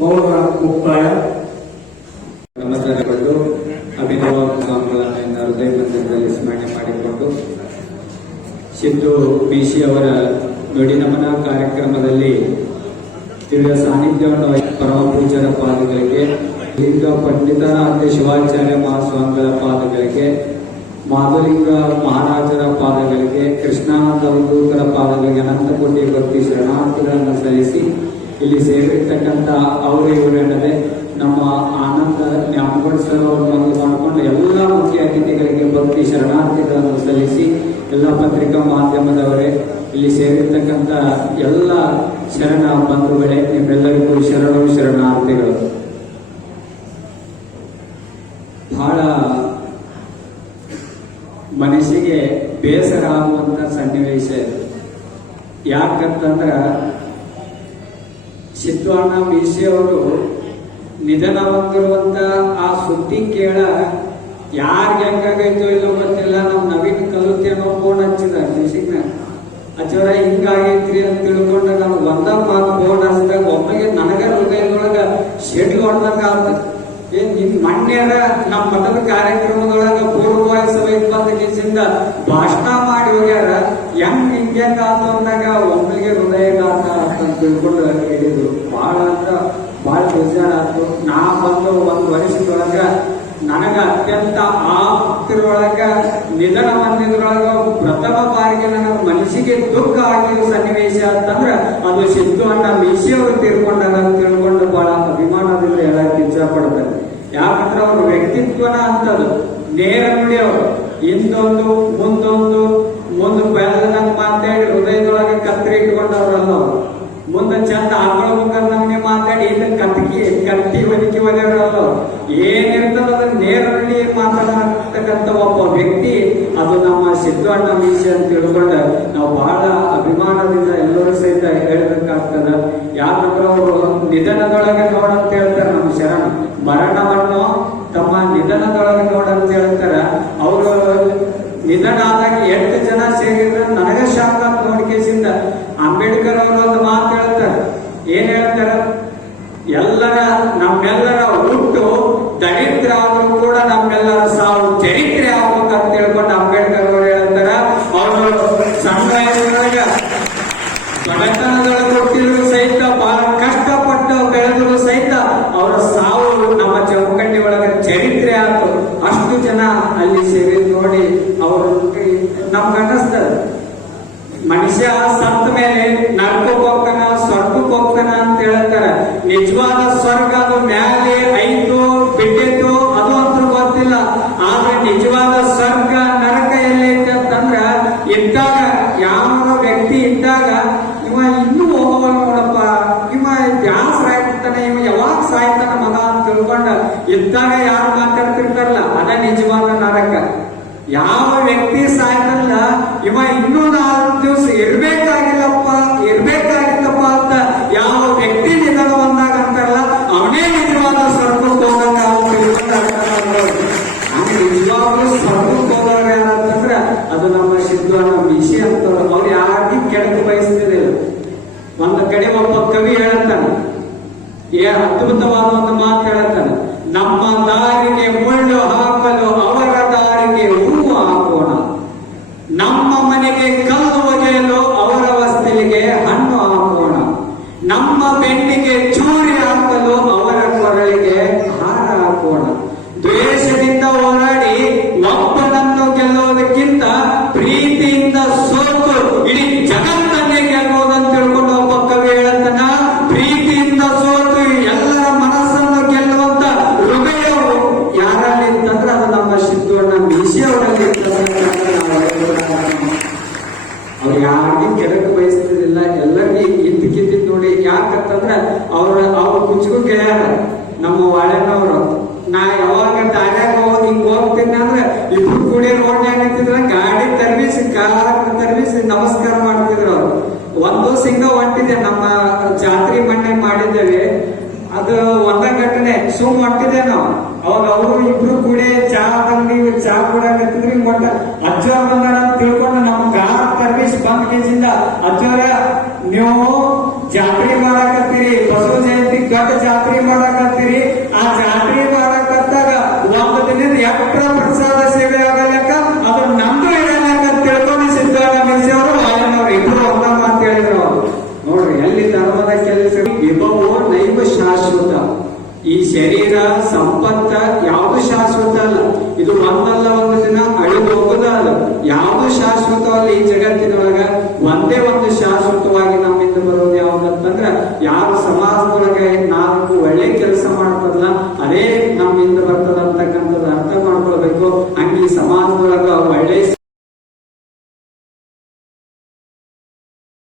ಮೌನ ಮುಕ್ತಾಯ. ನಮಸ್ಕಾರಗಳು. ಅಭಿನವ ಸ್ವಾಮಿಗಳನ್ನು ಹೃದಯ ಮಂದಿರದಲ್ಲಿ ಸ್ಮರಣೆ ಮಾಡಿಕೊಂಡು ಸಿದ್ದು ಬಿಸಿ ಅವರ ನುಡಿ ನಮನ ಕಾರ್ಯಕ್ರಮದಲ್ಲಿ ದಿವ್ಯ ಸಾನ್ನಿಧ್ಯವನ್ನು ಪರಮ ಪೂಜ್ಯರ ಪಾದಗಳಿಗೆ, ಲಿಂಗ ಪಂಡಿತಾರಾಧ್ಯ ಶಿವಾಚಾರ್ಯ ಮಹಾಸ್ವಾಮಿಗಳ ಪಾದಗಳಿಗೆ, ಮಾಧುಲಿಂಗ ಮಹಾರಾಜರ ಪಾದಗಳಿಗೆ, ಕೃಷ್ಣಾನಂದ ಅವಧೂತರ ಪಾದಗಳಿಗೆ ಅನಂತ ಕೋಟಿ ಭಕ್ತಿ ಶರಣಾರ್ಥಿಗಳನ್ನು ಸಲ್ಲಿಸಿ ಇಲ್ಲಿ ಸೇರಿರ್ತಕ್ಕಂಥ ಅವರು ಇವರೆಲ್ಲದೆ ನಮ್ಮ ಆನಂದ ನ್ಯಾಮಗೌಡ ಸರ್ ಅವರನ್ನು ಮಾಡಿಕೊಂಡು ಎಲ್ಲ ಮುಖ್ಯ ಅತಿಥಿಗಳಿಗೆ ಭಕ್ತಿ ಶರಣಾರ್ಥಿಗಳನ್ನು ಸಲ್ಲಿಸಿ, ಎಲ್ಲ ಪತ್ರಿಕಾ ಮಾಧ್ಯಮದವರೇ, ಇಲ್ಲಿ ಸೇರಿರ್ತಕ್ಕಂಥ ಎಲ್ಲ ಶರಣ ಬಂಧುಗಳೇ, ನಿಮ್ಮೆಲ್ಲರಿಗೂ ಶರಣಾರ್ಥಿಗಳು. ಬಹಳ ಮನಸ್ಸಿಗೆ ಬೇಸರ ಆಗುವಂತ ಸನ್ನಿವೇಶ. ಯಾಕಂತಂದ್ರ ಸಿದ್ದಣ್ಣ ಬಿಸಿ ಅವರು ನಿಧನ ಹೊಂದಿರುವಂತ ಆ ಸುದ್ದಿ ಕೇಳ ಯಾರಿಗೆ ಹೆಂಗಾಗೈತೋ ಇಲ್ಲೋ ಗೊತ್ತಿಲ್ಲ. ನಮ್ ನವೀನ್ ಕಲುತ್ತೇನೋ ಫೋನ್ ಹಚ್ಚಿದ ಬಿಸಿನ ಹಚ್ಚೋರ ಹಿಂಗಾಗೈತ್ರಿ ಅಂತ ತಿಳ್ಕೊಂಡು ನಮ್ಗೆ ಒಂದ ಮಾತು ಫೋನ್ ಹಚ್ಚಿದಾಗ ಒಮ್ಮೆಗೆ ನನಗ ಹೃದಯದೊಳಗ ಶೆಡ್ಲ್ ಹೊಡೆದಂಗ ಆಗ್ತದೆ. ಏನ್ ನಿಮ್ ಮಣ್ಣ್ಯಾರ ನಮ್ಮ ಮಠದ ಕಾರ್ಯಕ್ರಮದೊಳಗ ಪೂರ್ವವಾಯ ಸಭೆ ಇಪ್ಪತ್ತಕ್ಕಿಂತ ಭಾಷಣ ಮಾಡಿ ಹೋಗ್ಯಾರ. ಹಿಂಗೆ ಆತ ಅಂದಾಗ ಒಮ್ಮೆಗೆ ಹೃದಯಘಾತ ಅಂತ ತಿಳ್ಕೊಂಡು ಹೇಳಿದ್ರು. ಬಹಳ ಅಂದ್ರ ಬಹಳ ಬೇಜಾರ ಆಯ್ತು. ನಾ ಬಂದು ಒಂದು ವರ್ಷದೊಳಗ ನನಗ ಅತ್ಯಂತ ಆಪ್ತಿರೊಳಗ ನಿಧನ ಹೊಂದಿದ್ರೊಳಗ ಪ್ರಥಮ ಬಾರಿಗೆ ನನ್ನ ಮನಸ್ಸಿಗೆ ದುಃಖ ಆಗಿರೋ ಸನ್ನಿವೇಶ ಅಂತಂದ್ರ ಅದು ಸಿದ್ದು ಅಣ್ಣ ಮೀಸಿ ಅವರು ತೀರ್ಕೊಂಡಾರ ಅಂತ ತಿಳ್ಕೊಂಡು ಬಹಳ ಅಭಿಮಾನದಿಂದ ಹೇಳಕ್ ಇಚ್ಛಾ ಪಡ್ತಾರೆ. ಯಾಕಂದ್ರೆ ಅವ್ರ ವ್ಯಕ್ತಿತ್ವನ ಅಂತದ್ದು ನೇರ ನುಡಿ. ಅವರು ಇಂದೊಂದು ಮುಂದೆ ಬೆಲ್ಲದಂಗ ಮಾತಾಡಿ ಹೃದಯದೊಳಗೆ ಕತ್ತರಿ ಇಟ್ಕೊಂಡವ್ರಲ್ಲ. ಅವರು ಮುಂದೆ ಚಂದ ಆಕಳ ಮುಖಂಡ ನಮ್ಗೆ ಮಾತಾಡಿ ಇಲ್ಲ ಕತ್ತಿ ಒದಕಿ ಒದೆಯವರಲ್ಲ. ಏನಿರ್ತದ ಅದನ್ನ ನೇರ ನುಡಿ ಮಾತಾಡತಕ್ಕಂಥ ಒಬ್ಬ ವ್ಯಕ್ತಿ ಅದು ನಮ್ಮ ಸಿದ್ದು ಅಣ್ಣ ಮೀಸಿ ಅಂತ ತಿಳ್ಕೊಂಡು ನಾವು ಬಹಳ ಅಭಿಮಾನದಿಂದ ಎಲ್ಲರೂ ಸಹಿತ ಹೇಳಬೇಕಾಗ್ತದ. ಯಾಕಂದ್ರೆ ಅವರು ನಿಧನದೊಳಗೆ ನೋಡಂತ ಹೇಳ್ತಾರೆ. ನಮ್ಮ ಶರಣ ಮರಣವನ್ನು ತಮ್ಮ ನಿಧನದೊಳಗೆ ನೋಡಂತ ಹೇಳ್ತಾರ. ಅವರು ನಿಧನ ಆದಾಗ 8 ಜನ ಸೇರಿದ್ರೆ ನನಗ ಶಾಂತ ನೋಡಿಕೆಸಿಂದ ಅಂಬೇಡ್ಕರ್ ಅವರು ಒಂದು ಮಾತು ಹೇಳ್ತಾರೆ. ಏನ್ ಹೇಳ್ತಾರ? ನಮ್ಮೆಲ್ಲರ ಹುಟ್ಟು ದರಿದ್ರ ಆದ್ರೂ ಕೂಡ ನಮ್ಮೆಲ್ಲರ ಸಾವು ಚರಿತ್ರೆ ಆಗ್ಬೇಕಂತ ಹೇಳ್ಕೊಂಡು ಅಂಬೇಡ್ಕರ್ ಅವರು ಹೇಳ್ತಾರ. ಅವರು ಸಣ್ಣ ವಯಸ್ಸಿನೊಳಗ ಬಡತನದೊಳಗೆ ಹುಟ್ಟಿದ್ರು ಸಹಿತ ಬಹಳ ಕಷ್ಟಪಟ್ಟು ಬೆಳೆದ್ರು ಸಹಿತ ಅವರ ಸಾವು ನಮ್ಮ ಚೌಕಟ್ಟಿ ಒಳಗೆ ಚರಿತ್ರೆ ಆಯ್ತು. ಅಷ್ಟು ಜನ ಅಲ್ಲಿ ಸೇರಿ ನೋಡಿ ಅವರು ನಮ್ಗೆ ಅನ್ನಿಸ್ತದೆ ಮನುಷ್ಯ ಸತ್ತ ಮೇಲೆ ನರಕಕ್ಕೆ ಹೋಗ್ತಾನ ಸ್ವರ್ಗಕ್ಕೆ ಹೋಗ್ತಾನ ಅಂತ ಹೇಳ್ತಾರೆ. ನಿಜವಾದ ಸ್ವರ್ಗ ಅದು ಮ್ಯಾಲೆ ಐತೋ ಬಿಟ್ಟೈತೋ ಅದು ಅಂತ ಗೊತ್ತಿಲ್ಲ. ಆದ್ರೆ ನಿಜವಾದ ಸ್ವರ್ಗ ನರಕ ಎಲ್ಲೈತೆ ಅಂತಂದ್ರ ಇದ್ದಾಗ ಯಾವ ವ್ಯಕ್ತಿ ಇದ್ದಾಗ ಇವ ಇನ್ನೂ ಹೋಗವ ನೋಡಪ್ಪ, ಇವ ಬ್ಯಾಸರ ಆಗ್ತಾನೆ, ಇವ ಯಾವಾಗ ಸಾಯ್ತಾನ ಮಗ ಅಂತ ತಿಳ್ಕೊಂಡ ಇದ್ದಾಗ ಯಾರು ಮಾತಾಡ್ತಿರ್ತಾರಲ್ಲ ಅದ ನಿಜವಾದ ನರಕ. ಯಾವ ವ್ಯಕ್ತಿ ಸಾಯ್ತಲ್ಲ ಇವ ಇನ್ನೂ 4 ದಿವಸ ಇರ್ಬೇಕಾಗಿತ್ತಪ್ಪ ಅಂತ ಯಾವ ವ್ಯಕ್ತಿ ನಿಧನ ಬಂದಾಗ ಅಂತಾರಲ್ಲ ಅವನೇ ನಿಜವಾದ ಸ್ವರ್ಗಕ್ಕೆ ಹೋಗಂಗ. ನಿಜವಾಗ್ಲೂ ಸ್ವರ್ಗಕ್ಕೆ ಹೋಗೋರು ಯಾರಂತಂದ್ರ ಅದು ನಮ್ಮ ಸಿದ್ದು ಅಣ್ಣ ಮೀಸಿ ಅಂತವ್ರು. ಅವ್ರು ಯಾರಿಗೂ ಕೆಡಕು ಬಯಸ್ತಿರಲಿಲ್ಲ. ಒಂದು ಕಡೆ ಒಬ್ಬ ಕವಿ ಹೇಳ್ತಾನೆ, ಅದ್ಭುತವಾದ ಒಂದು ಮಾತು ಹೇಳ್ತಾನೆ, ನಮ್ಮ ದಾರಿಗೆ ಮುಳ್ಳು ಹಾಕಲು ಅವರ ದಾರಿಗೆ ಹೂವು ಹಾಕೋಣ, ನಮ್ಮ ಮನೆಗೆ ಕಲ್ಲು ಒಗೆಯಲು ಅವರ ವಸ್ತಲಿಗೆ ಹಣ್ಣು ಹಾಕೋಣ, ನಮ್ಮ ಬೆನ್ನಿಗೆ ಚೂರಿ ಹಾಕಲು ಅವರ ಕೊರಳಿಗೆ ಹಾರ ಹಾಕೋಣ. ದ್ವೇಷದಿಂದ ಹೋರಾಡಿ ಒಬ್ಬನನ್ನು ಗೆಲ್ಲುವುದಕ್ಕಿಂತ ಪ್ರೀತಿಯಿಂದ ಸೋತು ಇಡೀ ಜಗತ್ತನ್ನೇ ಗೆಲ್ಲುವುದಂತ ಮಾಡ್ತಿದ್ರು ಅವ್ರು. ಒಂದ್ ದಿವಸ ಹಿಂಗ ಹೊಂಟಿದೆ, ನಮ್ಮ ಜಾತ್ರೆ ಮಣ್ಣೆ ಮಾಡಿದ್ದೇವೆ, ಅದು ಒಂದ ಘಟನೆ. ಸುಮ್ ಹೊಂಟಿದೆ ನಾವು, ಅವಾಗ ಅವರು ಇಬ್ರು ಕೂಡ ಚಾ ಅಂಗಡಿ ಚಾ ಕುಡಕತ್ತಿದ್ರಿ. ಮೊಟ್ಟ ಅಜ್ಜವ್ರ ಬಂದಾರ ಅಂತ ತಿಳ್ಕೊಂಡು ನಮ್ಮ ಗಾರ್ ಸರ್ವಿಸ್ ಬಂದ್ ಕೇಸಿಂದ ಅಜ್ಜವ್ರ ನೀವು ಜಾತ್ರೆ ಮಾಡಕತ್ತೀರಿ, ಬಸವ ಜಯಂತಿ ಗಟ್ಟ ಜಾತ್ರೆ ಮಾಡಕತ್ತೀರಿ, ಆ ಜಾತ್ರೆ ಮಾಡಕತ್ತಾಗ ಒಂದು ದಿನದ ಎಕ್ಟ್ರ ಪ್ರಸಾದ ಸೇವೆ ಆಗಲಕ್ಕ ಅದು ನಮ್ದು ಇರಲಕ್ಕ ಅಂತ ತಿಳ್ಕೊಂಡು ಸಿದ್ದರಾಮಯ್ಯ ಅವರು ವಾಯನವ್ರು ಇಬ್ರು ಒಂದ ಮಾತು ಹೇಳಿದ್ರು. ನೋಡ್ರಿ ಎಲ್ಲಿ ಧರ್ಮದ ಕೆಲಸ. ವಿಭವೋ ನೈವ ಶಾಶ್ವತ. ಈ ಶರೀರ ಸಂಪತ್ತ ಯಾವುದು ಶಾಶ್ವತ ಅಲ್ಲ. ಇದು ಒಂದಲ್ಲ ಒಂದು ದಿನ ಅಳಿದು ಹೋಗೋದಲ್ಲ. ಯಾವುದು ಶಾಶ್ವತವಲ್ಲ ಈ ಜಗತ್ತಿನೊಳಗ. ಒಂದೇ ಒಂದು ಶಾಶ್ವತವಾಗಿ ನಮ್ಮಿಂದ ಬರೋದು ಯಾವ್ದಂತಂದ್ರ, ಯಾರು ಸಮಾಜದೊಳಗೆ ನಾಲ್ಕು ಒಳ್ಳೆ ಕೆಲಸ ಮಾಡ್ತಾರಲ್ಲ ಅದೇ ನಮ್ಮಿಂದ ಬರ್ತದ